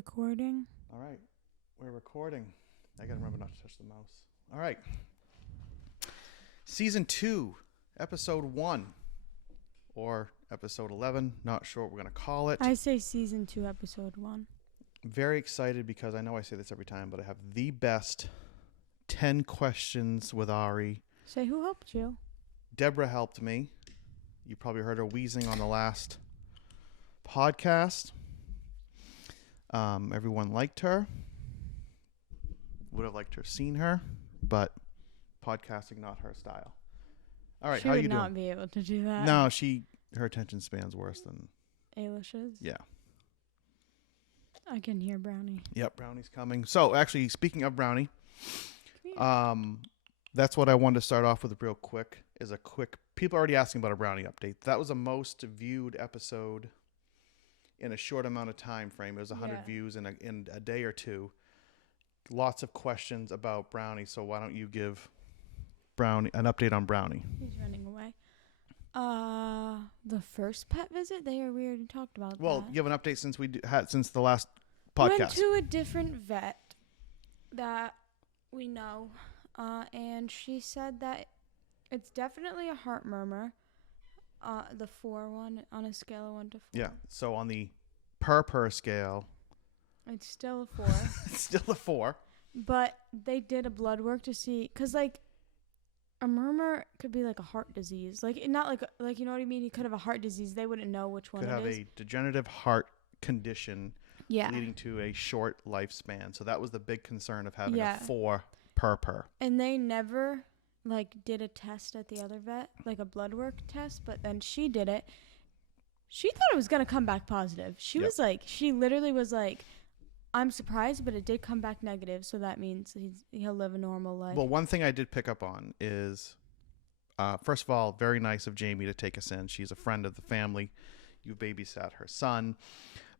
Recording. All right. We're recording. I got to remember not to touch the mouse. All right. Season 2, Episode 1, or Episode 11. Not sure what we're going to call it. I say Season 2, Episode 1. Very excited because I know I say this every time, but I have the best 10 questions with Ari. Say who helped you? Deborah helped me. You probably heard her wheezing on the last podcast. Everyone liked her. Would have liked to have seen her, but podcasting not her style. All right, She how would you doing? not be able to do that. No, her attention span's worse than Ailish's? yeah. I can hear Brownie. Yep, Brownie's coming. So actually, speaking of Brownie, Come that's what I wanted to start off with real quick. People are already asking about a Brownie update. That was the most viewed episode in a short amount of time frame. It was 100 views in a day or two. Lots of questions about Brownie. So why don't you give Brownie an update on Brownie? He's running away. The first pet visit, we already talked about Well, that. give an update since the last podcast. Went to a different vet that we know, and she said that it's definitely a heart murmur. The 4 one on a scale of 1 to 4. Yeah. So on the per scale, It's still a 4. it's still a 4. But they did a blood work to see, because like a murmur could be like a heart disease, like not like you know what I mean. He could have a heart disease. They wouldn't know which one Could have it is. a degenerative heart condition Yeah. leading to a short lifespan. So that was the big concern of having Yeah. a 4 per. And they never like did a test at the other vet, like a blood work test. But then she did it. She thought it was gonna come back positive. She Yep. was like, she literally was like, I'm surprised, but it did come back negative. So that means he'll live a normal life. Well, one thing I did pick up on is, first of all, very nice of Jamie to take us in. She's a friend of the family. You babysat her son.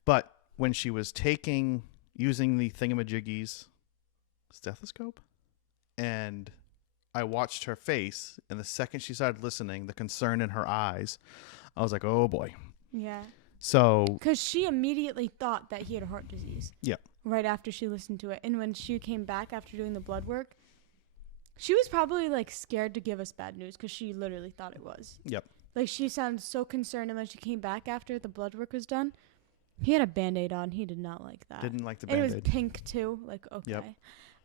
But when she was using the thingamajiggies stethoscope, and I watched her face, and the second she started listening, the concern in her eyes, I was like, oh boy. Yeah. So, Because she immediately thought that he had a heart disease. yeah. Right after she listened to it. And when she came back after doing the blood work, she was probably like scared to give us bad news because she literally thought it was. Yep. Like she sounded so concerned. And when she came back after the blood work was done, he had a Band-Aid on. He did not like that. Didn't like the And it Band-Aid. was pink too. Like, okay. Yep.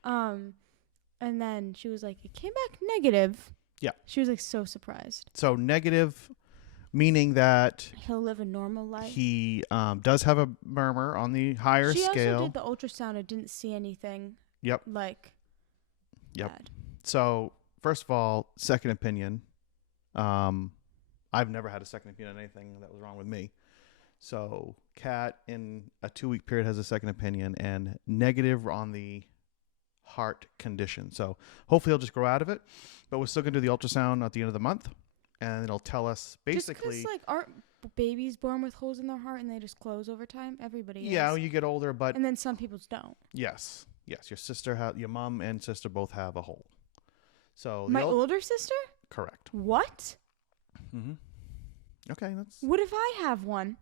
And then she was like, it came back negative. Yeah. She was like so surprised. So negative, meaning that He'll live a normal life. he does have a murmur on the higher She scale. also did the ultrasound and didn't see anything. Yep. Like Yep. bad. So, first of all, second opinion. I've never had a second opinion on anything that was wrong with me. So, Kat, in a 2-week period, has a second opinion and negative on the heart condition. So, hopefully, he'll just grow out of it. But we're still going to do the ultrasound at the end of the month. And it'll tell us basically. Just 'cause, like, aren't babies born with holes in their heart and they just close over time? Everybody is. Yeah, when you get older, but And then some people's don't. yes. Your mom and sister both have a hole. So My older sister? correct. What? Mm-hmm. Okay, What if I have one?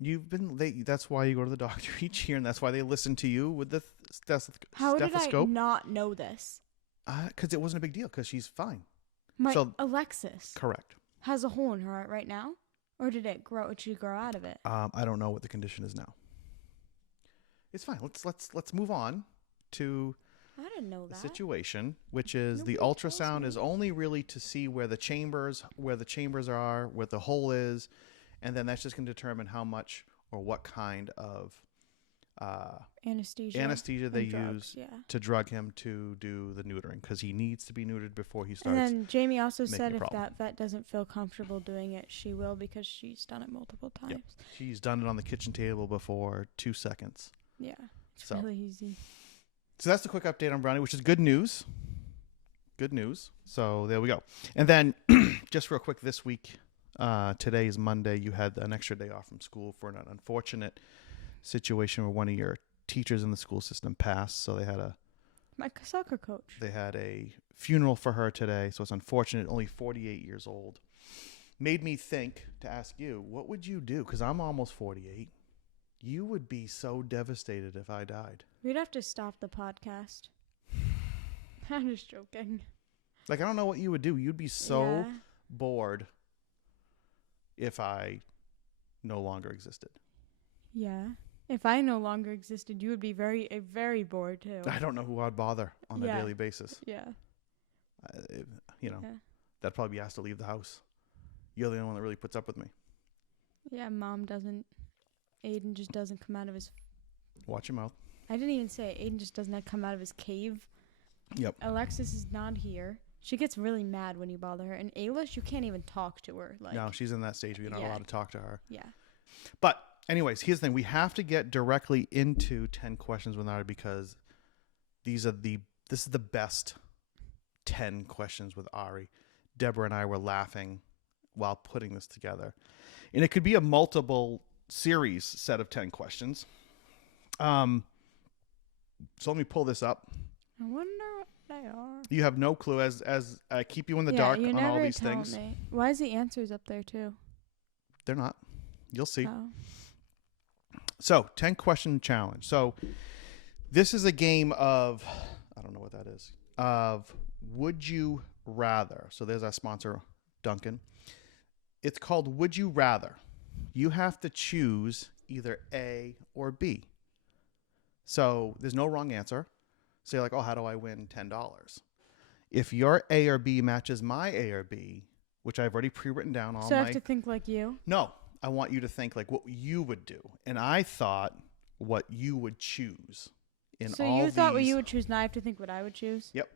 That's why you go to the doctor each year, and that's why they listen to you with the How did I stethoscope. not know this? Because it wasn't a big deal. Because she's fine. My So- Alexis Correct. has a hole in her heart right now? Or did she grow out of it? I don't know what the condition is now. It's fine. Let's move on to I didn't know the that. situation, which is Nobody the tells ultrasound me. is only really to see where the chambers are, where the hole is, and then that's just going to determine how much or what kind of Anesthesia. they and drugs, use Yeah. to drug him to do the neutering, because he needs to be neutered before he And starts. then Jamie also making said a if problem. that vet doesn't feel comfortable doing it, she will, because she's done it multiple times. She's done it on the kitchen table before 2 seconds. Yeah. It's So. really easy. So that's the quick update on Brownie, which is good news. Good news. So there we go. And then just real quick, this week, today is Monday. You had an extra day off from school for an unfortunate situation where one of your teachers in the school system passed. So they had My soccer coach. a funeral for her today. So it's unfortunate. Only 48 years old. Made me think to ask you, what would you do? Because I'm almost 48. You would be so devastated if I died. We'd have to stop the podcast. I'm just joking. Like, I don't know what you would do. You'd be so Yeah. bored if I no longer existed. Yeah. If I no longer existed, you would be very bored too. I don't know who I'd bother on a Yeah. daily basis. Yeah. You know, Yeah. that'd probably be asked to leave the house. You're the only one that really puts up with me. Yeah, Mom doesn't. Aiden just doesn't come out of his. Watch your mouth. I didn't even say it. Aiden just doesn't come out of his cave. Yep. Alexis is not here. She gets really mad when you bother her. And Aylish, you can't even talk to her. Like, No, she's in that stage where you're not Yeah. allowed to talk to her. Yeah. But anyways, here's the thing. We have to get directly into 10 questions with Ari because this is the best 10 questions with Ari. Deborah and I were laughing while putting this together. And it could be a multiple series set of 10 questions. So let me pull this up. I wonder what they are. You have no clue as I keep you in the Yeah, dark you on never all these tell things. me. Why is the answers up there too? They're not. You'll see. Oh. So, 10 question challenge. So, this is a game of, I don't know what that is, of Would You Rather. So, there's our sponsor, Duncan. It's called Would You Rather. You have to choose either A or B. So, there's no wrong answer. So, you're like, oh, how do I win $10? If your A or B matches my A or B, which I've already pre-written down all So I my... have to think like you? No, I want you to think like what you would do. And I thought what you would choose in So all you thought what these- you would choose, now I have to think what I would choose? Yep.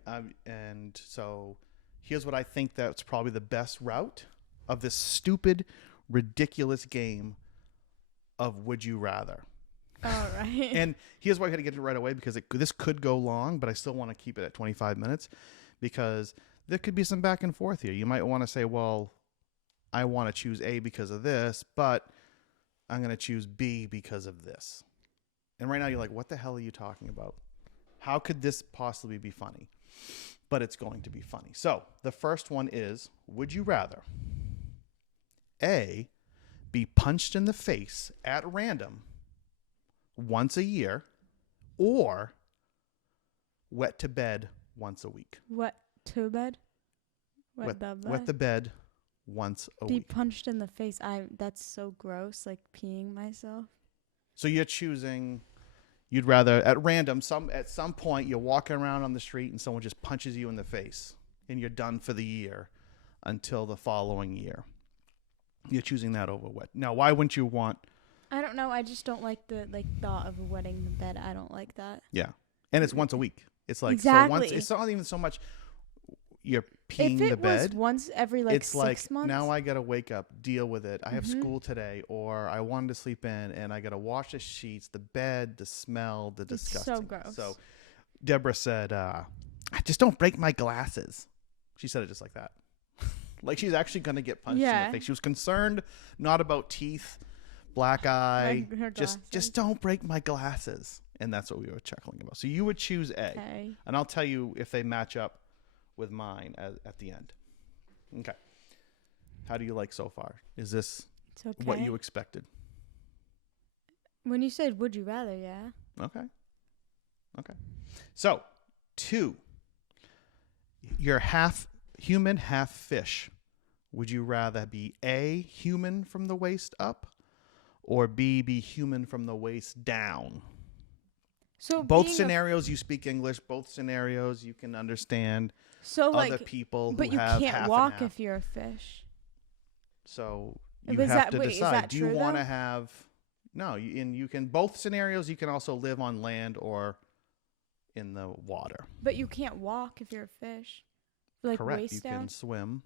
And so here's what I think that's probably the best route of this stupid, ridiculous game of Would You Rather. All right. And here's why I got to get it right away because this could go long, but I still want to keep it at 25 minutes because there could be some back and forth here. You might want to say, well, I want to choose A because of this, but I'm going to choose B because of this. And right now you're like, what the hell are you talking about? How could this possibly be funny? But it's going to be funny. So the first one is, would you rather A, be punched in the face at random once a year, or wet to bed once a week? Wet to bed? Wet the bed? Wet the bed once a Be week. punched in the face. That's so gross, like peeing myself. So you're choosing, you'd rather at random, at some point you're walking around on the street and someone just punches you in the face and you're done for the year until the following year. You're choosing that over wet. Now, why wouldn't you want... I don't know. I just don't like the thought of wetting the bed. I don't like that. Yeah. And it's once a week. It's like, Exactly. so once, it's not even so much you're peeing If the it was bed. once every It's 6 like, months. now I got to wake up, deal with it. I have Mhm. school today, or I wanted to sleep in and I got to wash the sheets, the bed, the smell, the It's disgusting. so gross. So Deborah said, just don't break my glasses. She said it just like that. Like she's actually going to get punched in Yeah. the face. She was concerned not about teeth, black eye, Like her just glasses. don't break my glasses. And that's what we were chuckling about. So you would choose A. Okay. And I'll tell you if they match up with mine at the end. Okay. How do you like so far? Is this It's okay. what you expected? When you said would you rather, yeah. Okay. So, 2. You're half human, half fish. Would you rather be A, human from the waist up, or B, be human from the waist down? So Both being scenarios you speak English. Both scenarios you can understand so other like people who but you have can't half walk and half. if you're a fish. So Is you have that- to wait, is decide. that Do you true, want to though? have... No, you can... Both scenarios, you can also live on land or in the water. But you can't walk if you're a fish. Like Correct. waist You down. can swim.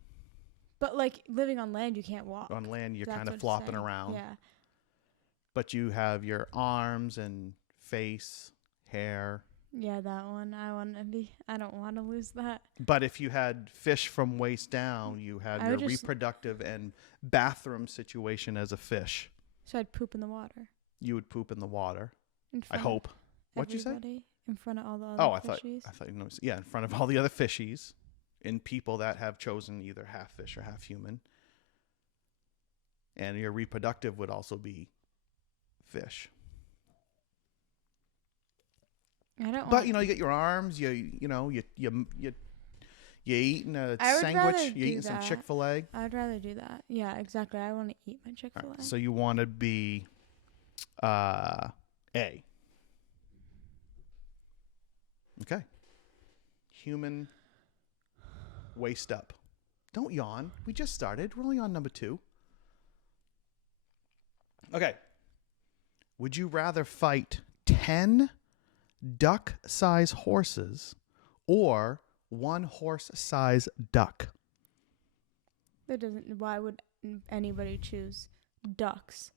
But like living on land you can't walk. On land, you're That's kind of what it's flopping saying. around. Yeah. But you have your arms and face, hair. Yeah, that one. I don't want to lose that. But if you had fish from waist down, you have I your would just- reproductive and bathroom situation as a fish. So I'd poop in the water. You would poop in the water. In I front hope. of What'd you say? everybody, in front of all the other Oh, I thought fishies. you know. Yeah, in front of all the other fishies and people that have chosen either half fish or half human. And your reproductive would also be fish. I don't But want. you get your arms. You eating a I would rather sandwich. You do eating some that. Chick-fil-A. I'd rather do that. Yeah, exactly. I want to eat my All Chick-fil-A. right, so you want to be A. Okay. Human waist up. Don't yawn. We just started. We're only on number 2. Okay. Would you rather fight 10 duck-size horses or 1 horse-size duck? That doesn't. Why would anybody choose ducks?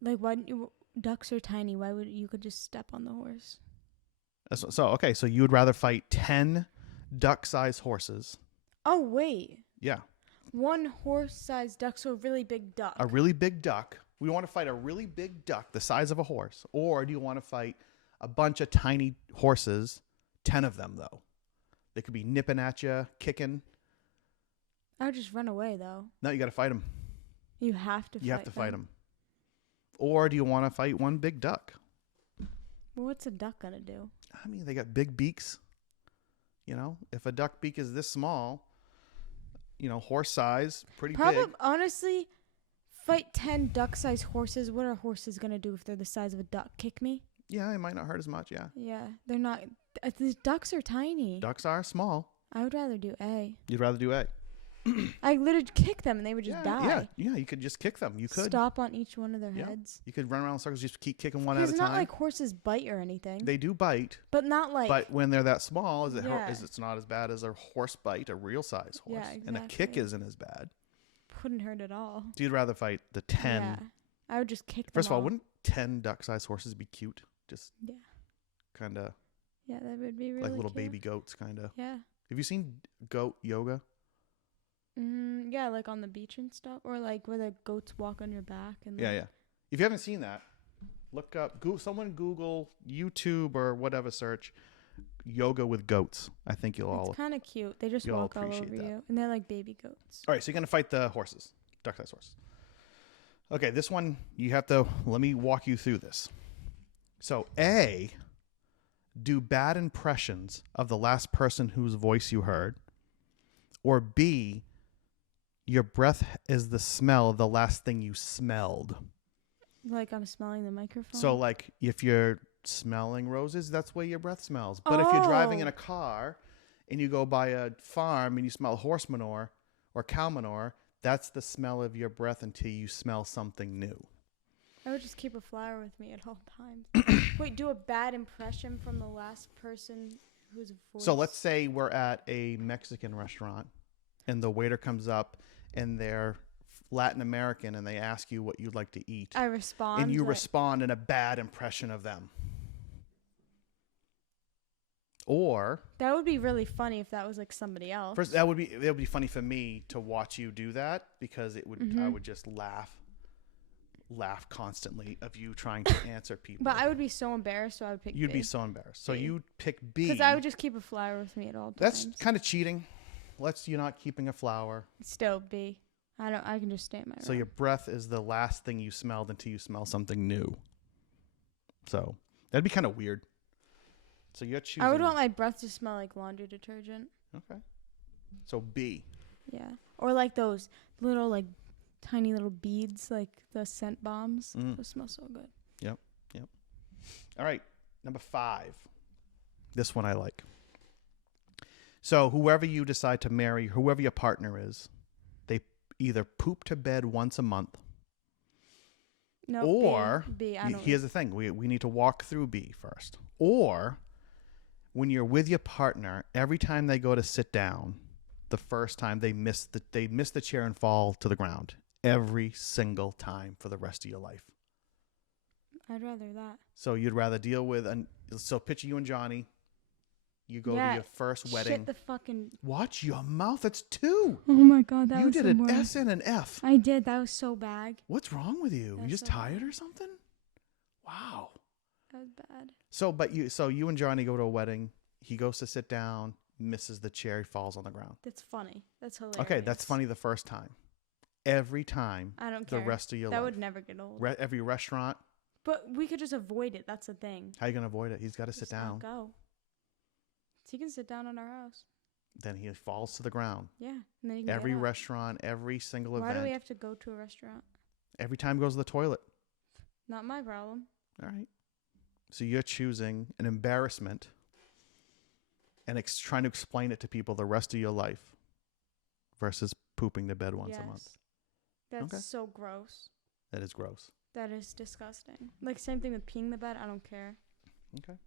Like, why? Ducks are tiny. Why would you could just step on the horse? So you would rather fight 10 duck-sized horses. Oh wait, Yeah. 1 horse-sized duck, so a really big duck. A really big duck. We want to fight a really big duck the size of a horse. Or do you want to fight a bunch of tiny horses, 10 of them, though? They could be nipping at you, kicking. I would just run away though. No, you got to fight them. You have to. You have to fight them. Or do you want to fight one big duck? Well, what's a duck gonna do? I mean, they got big beaks. If a duck beak is this small, horse size, pretty big. Honestly, fight 10 duck-sized horses. What are horses gonna do if they're the size of a duck? Kick me? Yeah, it might not hurt as much, yeah. Yeah, they're not. The ducks are tiny. Ducks are small. I would rather do A. You'd rather do A. I literally kick them and they would just die. Yeah, you could just kick them. You could. Stop on each one of their heads. You could run around in circles, just keep kicking one at a time. It's not like horses bite or anything. They do bite. But not like. But when they're that small, it's not as bad as a horse bite, a real size horse. Yeah, exactly. And a kick isn't as bad. Wouldn't hurt at all. So you'd rather fight the 10. Yeah. I would just kick them. First of all, wouldn't 10 duck-sized horses be cute? Just kind of. Yeah, that would be really like little cute. baby goats, kind of. Yeah. Have you seen goat yoga? Yeah, like on the beach and stuff, or like where the goats walk on your back and. Yeah. If you haven't seen that, look up. Google YouTube or whatever. Search yoga with goats. I think you'll all. It's kind of cute. They just you'll walk all over appreciate that. you, and they're like baby goats. All right, so you're gonna fight the horses, duck-sized horses. Okay, this one you have to. Let me walk you through this. So A, do bad impressions of the last person whose voice you heard, or B, your breath is the smell of the last thing you smelled. Like I'm smelling the microphone. So like if you're smelling roses, that's where your breath smells. But if you're driving in a car and you go by a farm and you smell horse manure or cow manure, that's the smell of your breath until you smell something new. I would just keep a flower with me at all times. Wait, do a bad impression from the last person whose voice. So let's say we're at a Mexican restaurant and the waiter comes up and they're Latin American and they ask you what you'd like to eat. I respond. And you respond in a bad impression of them. Or that would be really funny if that was like somebody else. First, it would be funny for me to watch you do that because it would I would just laugh constantly of you trying to answer people. But I would be so embarrassed, so I would pick You'd B. be so embarrassed. So you'd pick B. Because I would just keep a flower with me at all times. That's kind of cheating. You're not keeping a flower. Still B. I can just stay in my room. So your breath is the last thing you smelled until you smell something new. So that'd be kind of weird. So you're choosing. I would want my breath to smell like laundry detergent. Okay. So B. Yeah. Or like those little like tiny little beads, like the scent bombs. Those smell so good. Yep. All right. Number 5. This one I like. So whoever you decide to marry, whoever your partner is, they either poop to bed once a month. No. Or B. Here's the thing. We need to walk through B first. Or when you're with your partner, every time they go to sit down, the first time they miss the chair and fall to the ground. Every single time for the rest of your life. I'd rather that. So you'd rather deal with so picture you and Johnny. You go to your first wedding. Shit the fucking. Watch your mouth. It's 2. Oh my god, that you was did the an worst. S and an F. I did. That was so bad. What's wrong with you? You just so tired bad. or something? Wow. That was bad. So you and Johnny go to a wedding. He goes to sit down, misses the chair, he falls on the ground. That's funny. That's hilarious. Okay, that's funny the first time. Every time. I don't care. The rest of your life. That would never get old. Every restaurant. But we could just avoid it. That's the thing. How you gonna avoid it? He's got to sit Just not down. go. So he can sit down in our house. Then he falls to the ground. Yeah. And then he can Every get up. restaurant, every single Why event. do we have to go to a restaurant? Every time he goes to the toilet. Not my problem. All right. So you're choosing an embarrassment and trying to explain it to people the rest of your life versus pooping to bed once a month. That's Okay. so gross. That is gross. That is disgusting. Like, same thing with peeing the bed. I don't care. Okay.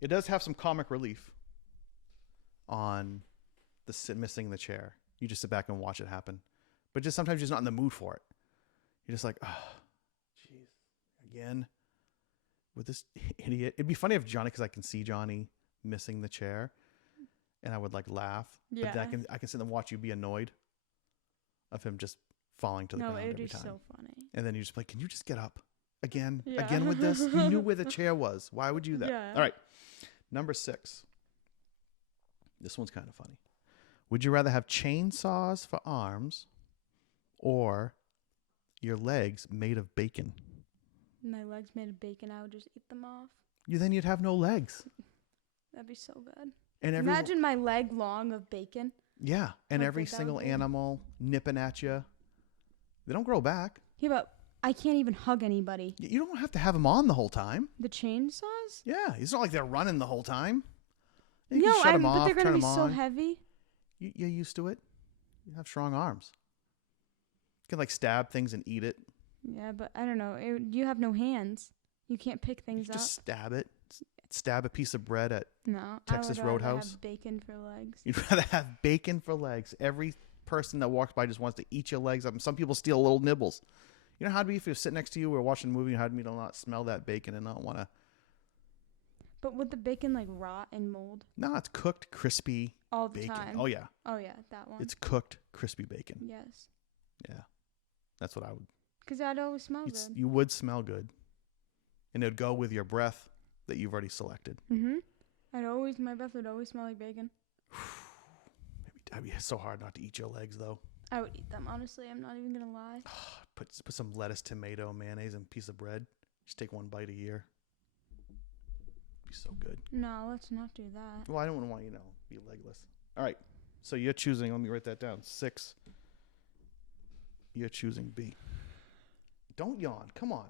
It does have some comic relief on the missing the chair. You just sit back and watch it happen. But just sometimes you're just not in the mood for it. You're just like, oh, jeez, again with this idiot. It'd be funny if Johnny, because I can see Johnny missing the chair, and I would like laugh. Yeah. But then I can sit and watch you be annoyed of him just falling to the ground No, it would every be time. so funny. And then you're just like, can you just get up again? Yeah. Again with this? You knew where the chair was. Why would you do that? Yeah. All right. Number 6. This one's kind of funny. Would you rather have chainsaws for arms or your legs made of bacon? My legs made of bacon. I would just eat them off. Then you'd have no legs. That'd be so good. And Imagine my leg long of bacon. Yeah, and How every good that single would be. animal nipping at you. They don't grow back. Yeah, but I can't even hug anybody. You don't have to have them on the whole time. The chainsaws? Yeah, it's not like they're running the whole time. You No, can shut 'em but off, they're gonna turn be 'em so on. heavy. You're used to it. You have strong arms. You can like stab things and eat it. Yeah, but I don't know. You have no hands. You can't pick You things can up. just stab it. Stab a piece of bread at. No, Texas I would rather Roadhouse? have bacon for legs. You'd rather have bacon for legs. Every person that walks by just wants to eat your legs up. And some people steal little nibbles. You know how it'd be if you were sitting next to you, we were watching a movie, and how'd me to not smell that bacon and not want to. But would the bacon like rot and mold No, it's cooked, crispy all the bacon. time? Oh, yeah. Oh yeah, that one. It's cooked, crispy bacon. Yes, Yeah. That's what I would. because that always smells good. You would smell good. And it would go with your breath that you've already selected. My breath would always smell like bacon. It'd be so hard not to eat your legs, though. I would eat them, honestly. I'm not even gonna lie. Put some lettuce, tomato, mayonnaise, and a piece of bread. Just take one bite a year. Be so good. No, let's not do that. Well, I don't want you to be legless. All right. So you're choosing. Let me write that down. 6. You're choosing B. Don't yawn. Come on.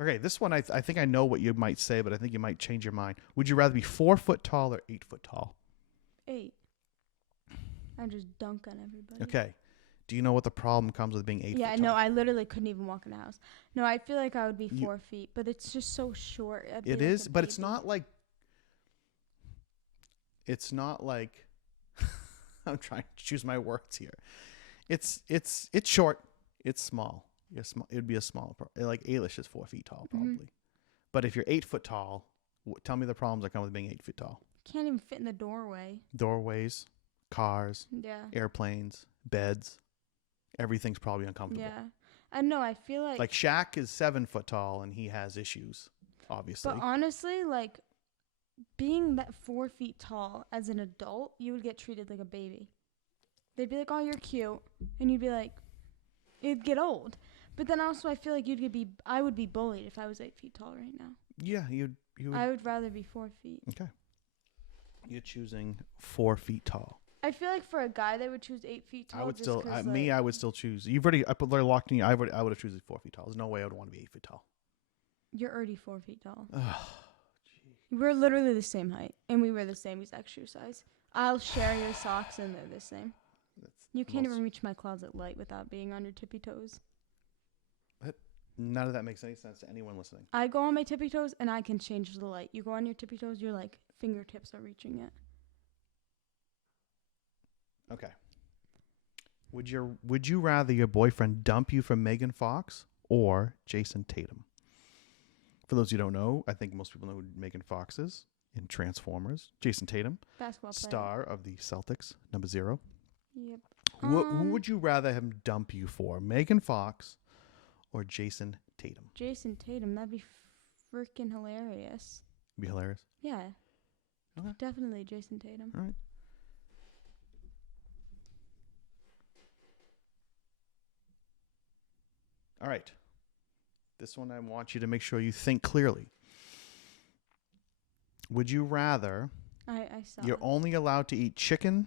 Okay, this one I think I know what you might say, but I think you might change your mind. Would you rather be 4 foot tall or 8 foot tall? 8. I just dunk on everybody. Okay. Do you know what the problem comes with being 8 foot Yeah, tall? no, I literally couldn't even walk in the house. No, I feel like I would be 4 feet, but it's just so short. I'd be It like is, a but it's baby. not like. It's not like. I'm trying to choose my words here. It's short. It's small. It'd be a small. Like Ailish is 4 feet tall, probably. But if you're 8 foot tall, tell me the problems that come with being 8 feet tall. Can't even fit in the doorway. Doorways, cars, Yeah. airplanes, beds. Everything's probably uncomfortable. Yeah. I know. I feel Like Shaq is 7 foot tall and he has issues, obviously. But honestly, like, being that 4 feet tall as an adult, you would get treated like a baby. They'd be like, "Oh, you're cute," and you'd be like, it'd get old. But then also, I feel like I would be bullied if I was 8 feet tall right now. Yeah, you would. I would rather be 4 feet. Okay. You're choosing 4 feet tall. I feel like for a guy, they would choose 8 feet tall. I would just still, 'cause, I would still choose. You've already, I put locked in you. I would have chosen 4 feet tall. There's no way I would want to be 8 feet tall. You're already 4 feet tall. Oh, We're literally the same height, and we wear the same exact shoe size. I'll share your socks, and they're the same. You can't even reach my closet light without being on your tippy toes. None of that makes any sense to anyone listening. I go on my tippy toes, and I can change the light. You go on your tippy toes, your like fingertips are reaching it. Okay. Would you rather your boyfriend dump you for Megan Fox or Jason Tatum? For those who don't know, I think most people know who Megan Fox is in Transformers. Jason Tatum, Basketball player. star of the Celtics, number 0. Yep. Who would you rather him dump you for, Megan Fox or Jason Tatum? Jason Tatum. That'd be freaking hilarious. Be hilarious. Yeah. Okay. Definitely Jason Tatum. All right. All right. This one I want you to make sure you think clearly. Would you rather I saw. you're only allowed to eat chicken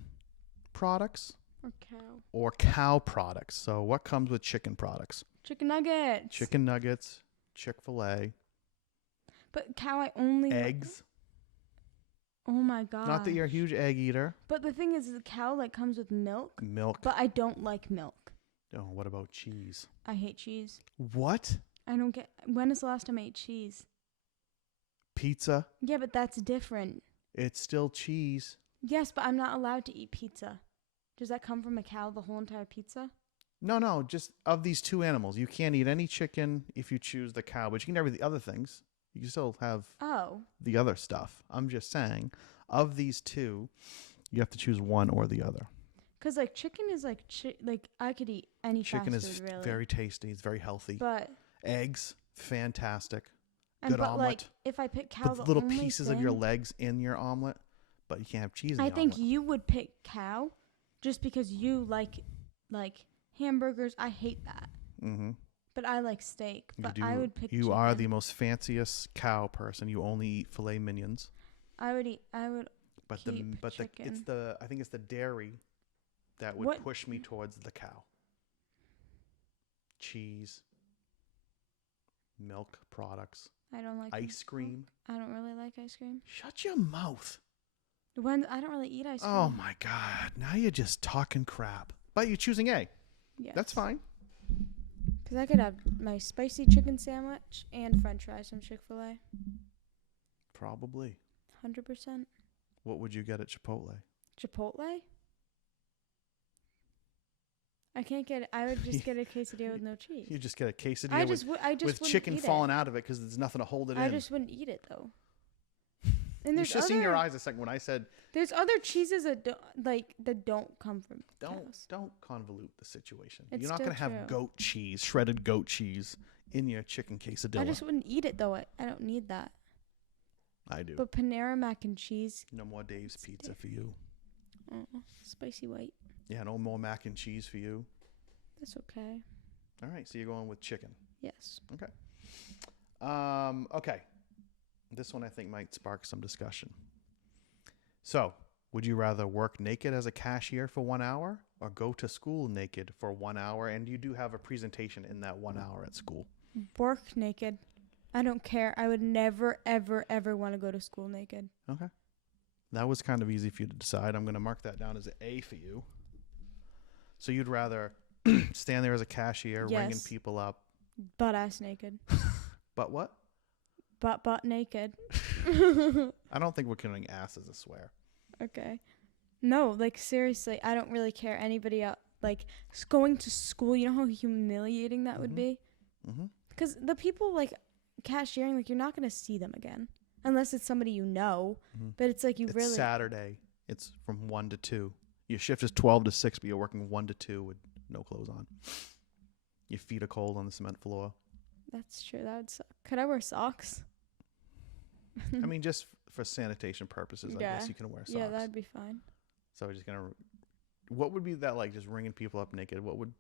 products Or cow. or cow products? So what comes with chicken products? Chicken nuggets. Chicken nuggets, Chick-fil-A, But cow, I only. eggs. Oh my god. Not that you're a huge egg eater. But the thing is, the cow like comes with milk. Milk. But I don't like milk. Oh, what about cheese? I hate cheese. What? I don't get. When is the last time I ate cheese? Pizza? Yeah, but that's different. It's still cheese. Yes, but I'm not allowed to eat pizza. Does that come from a cow, the whole entire pizza? No, just of these two animals. You can't eat any chicken if you choose the cow, but you can have the other things. You can still have the other stuff. I'm just saying, of these two, you have to choose one or the other. Because, like, chicken is, like, I could eat any Chicken fast is food, really. very tasty. It's very healthy. But... Eggs, fantastic. And Good but omelet. like, if I pick cow, Put the little only pieces of your legs in your omelet, but you can't have cheese in the I think omelet. you would pick cow, just because you like hamburgers. I hate that. Mm-hmm. But I like steak. But You do. I would pick. You chicken. are the most fanciest cow person. You only eat filet minions. I would eat. I would. But Keep I chicken. think it's the dairy that would What- push me towards the cow. Cheese, milk products, I don't like ice cream. I don't really like ice cream. Shut your mouth. When I don't really eat ice cream. Oh my God. Now you're just talking crap. But you're choosing A. Yes. That's fine. Because I could have my spicy chicken sandwich and French fries from Chick-fil-A. Probably. 100%. What would you get at Chipotle? Chipotle. I can't get it. I would just get a quesadilla with no cheese. You just get a quesadilla I just with wouldn't chicken eat falling it. out of it because there's nothing to hold it I in. just wouldn't eat it though. You And there's should have seen your other eyes a second when I said, there's other cheeses that don't come from cows. don't convolute the situation. It's You're not going to still have true. goat cheese, shredded goat cheese in your chicken quesadilla. I just wouldn't eat it though. I don't need that. I do. But Panera mac and cheese, No more Dave's Pizza for you. spicy white. Yeah, no more mac and cheese for you. That's okay. All right, so you're going with chicken. Yes. Okay. Okay. This one I think might spark some discussion. So, would you rather work naked as a cashier for 1 hour or go to school naked for 1 hour? And you do have a presentation in that 1 hour at school. Work naked. I don't care. I would never, ever, ever want to go to school naked. Okay. That was kind of easy for you to decide. I'm going to mark that down as an A for you. So you'd rather stand there as a cashier, ringing Yes. people up. Butt ass naked. But what? Butt naked. I don't think we're counting ass as a swear. Okay. No, like seriously, I don't really care anybody else. Like going to school, you know how humiliating that would be? Mm-hmm. Because the people like cashiering, like you're not going to see them again. Unless it's somebody you know. Mm-hmm. But it's like It's really... Saturday. It's from 1 to 2. Your shift is 12 to 6, but you're working 1 to 2 with no clothes on. Your feet are cold on the cement floor. That's true. That would suck. Could I wear socks? I mean, just for sanitation purposes, I guess you can wear socks. Yeah, that'd be fine. So we're just going to... What would be that like, just ringing people up naked? What would...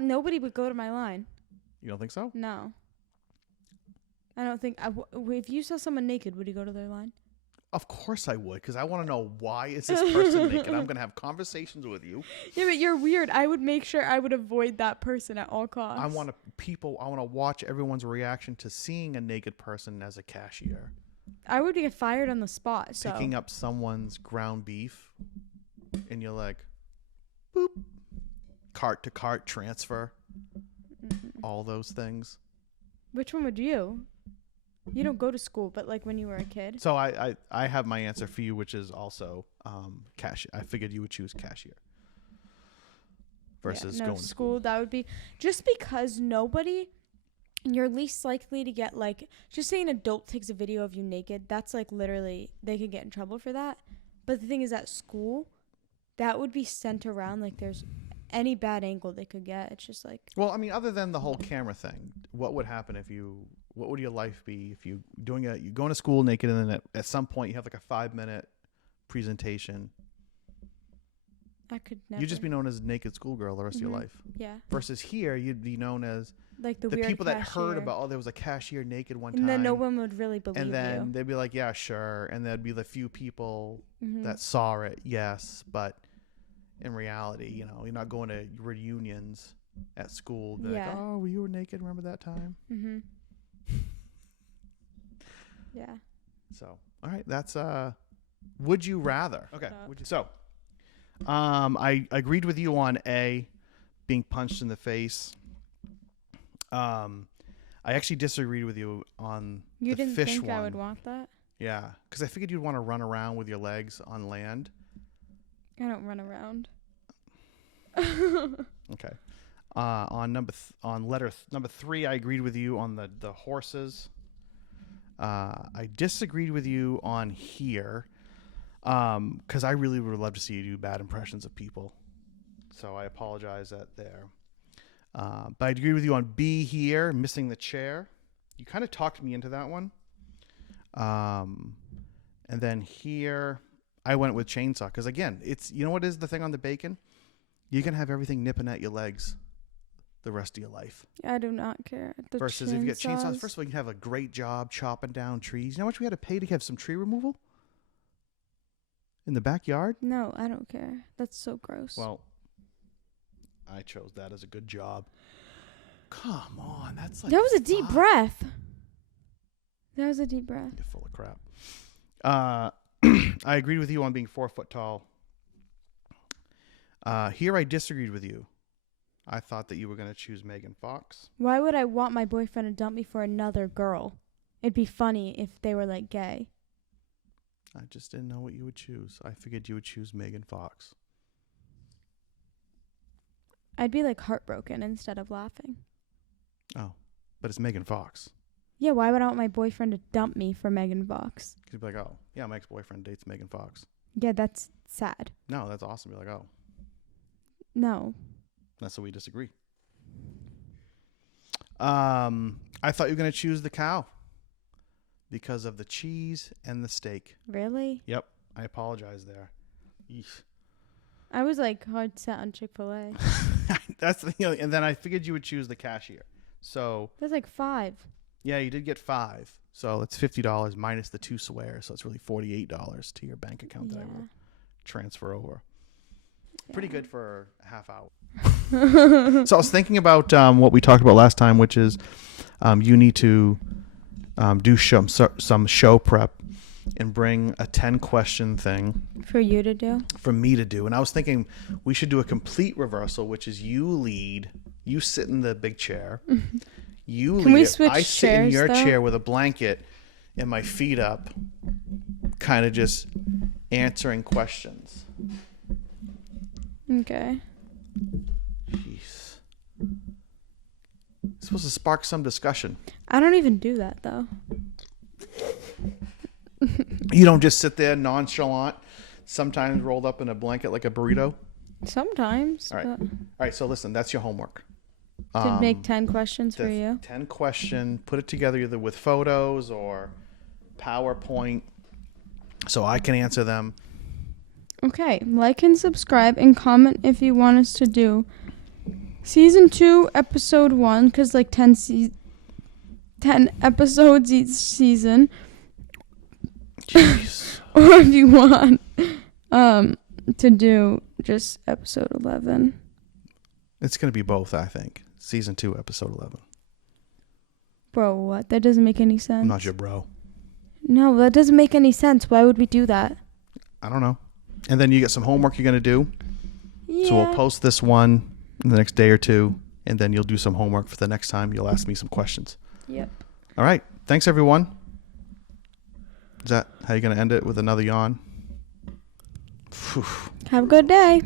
Nobody would go to my line. You don't think so? No. I don't think... if you saw someone naked, would you go to their line? Of course I would, because I want to know why is this person naked. I'm going to have conversations with you. Yeah, but you're weird. I would make sure I would avoid that person at all costs. I want to watch everyone's reaction to seeing a naked person as a cashier. I would get fired on the spot. So Picking up someone's ground beef, and you're like, boop, cart to cart transfer, all those things. Which one would you? You don't go to school, but like when you were a kid. So I have my answer for you, which is also cashier. I figured you would choose cashier versus going to school. That would be just because you're least likely to get like, just say an adult takes a video of you naked. That's like literally, they could get in trouble for that. But the thing is, at school, that would be sent around like there's any bad angle they could get. It's just like, Well, I mean, other than the whole camera thing, what would happen if you? What would your life be if you you going to school naked and then at some point you have like a 5-minute presentation? I could never. You'd just be known as naked schoolgirl the rest of your life. Yeah. Versus here, you'd be known as Like the the weird people that cashier. heard about, oh, there was a cashier naked one time. And then no one would really believe and then you. they'd be like, yeah, sure. And there'd be the few people Mm-hmm. that saw it, yes. But in reality, you know, you're not going to reunions at school. Be Yeah. like, oh, you were naked. Remember that time? Mm-hmm. Yeah. So, all right. That's, would you rather? Okay. So, I agreed with you on A, being punched in the face. I actually disagreed with you on You the didn't fish think one. I would want that? Yeah, because I figured you'd want to run around with your legs on land. I don't run around. Okay. On number 3, I agreed with you on the horses. I disagreed with you on here, because I really would love to see you do bad impressions of people. So I apologize there. But I agree with you on B here, missing the chair. You kind of talked me into that one. And then here, I went with chainsaw because again, it's, you know what is the thing on the bacon? You can have everything nipping at your legs the rest of your life. I do not care. The Versus if you get chainsaws, first of all, you can have a great job chopping down trees. You know how much we had to pay to have some tree removal in the backyard? No, I don't care. That's so gross. Well, I chose that as a good job. Come on, that's like that was a deep breath. That was a deep breath. You're full of crap. I agreed with you on being 4 foot tall. Here I disagreed with you. I thought that you were going to choose Megan Fox. Why would I want my boyfriend to dump me for another girl? It'd be funny if they were like gay. I just didn't know what you would choose. I figured you would choose Megan Fox. I'd be like heartbroken instead of laughing. Oh, but it's Megan Fox. Yeah, why would I want my boyfriend to dump me for Megan Fox? You'd be like, oh, yeah, my ex-boyfriend dates Megan Fox. Yeah, that's sad. No, that's awesome. You're like, oh, No. that's what we disagree. I thought you were going to choose the cow because of the cheese and the steak. Really? Yep. I apologize there. Eesh. I was like hard set on Chick-fil-A. That's the, you know, and then I figured you would choose the cashier. So That's like 5. yeah, you did get 5. So it's $50 minus the 2 swears. So it's really $48 to your bank account that I will transfer over. Yeah. Pretty good for a half hour. So I was thinking about what we talked about last time, which is you need to do some show prep and bring a 10-question thing For you to do? for me to do. And I was thinking we should do a complete reversal, which is you lead, you sit in the big chair, you Can lead we it. switch I sit in chairs, your though? chair with a blanket and my feet up, kind of just answering questions. Okay. Jeez. It's supposed to spark some discussion. I don't even do that, though. You don't just sit there nonchalant, sometimes rolled up in a blanket like a burrito. Sometimes. All right. All right, so listen, that's your homework. To make 10 questions for you. 10 question, put it together either with photos or PowerPoint so I can answer them. Okay. Like and subscribe and comment if you want us to do season 2, episode 1, because like 10 episodes each season. Jeez. Or if you want to do just episode 11. It's going to be both, I think. Season 2, episode 11. Bro, what? That doesn't make any sense. I'm not your bro. No, that doesn't make any sense. Why would we do that? I don't know. And then you get some homework you're going to do. Yeah. So we'll post this one in the next day or two, and then you'll do some homework for the next time. You'll ask me some questions. Yep. All right. Thanks, everyone. Is that how you're going to end it, with another yawn? Phew. Have a good day.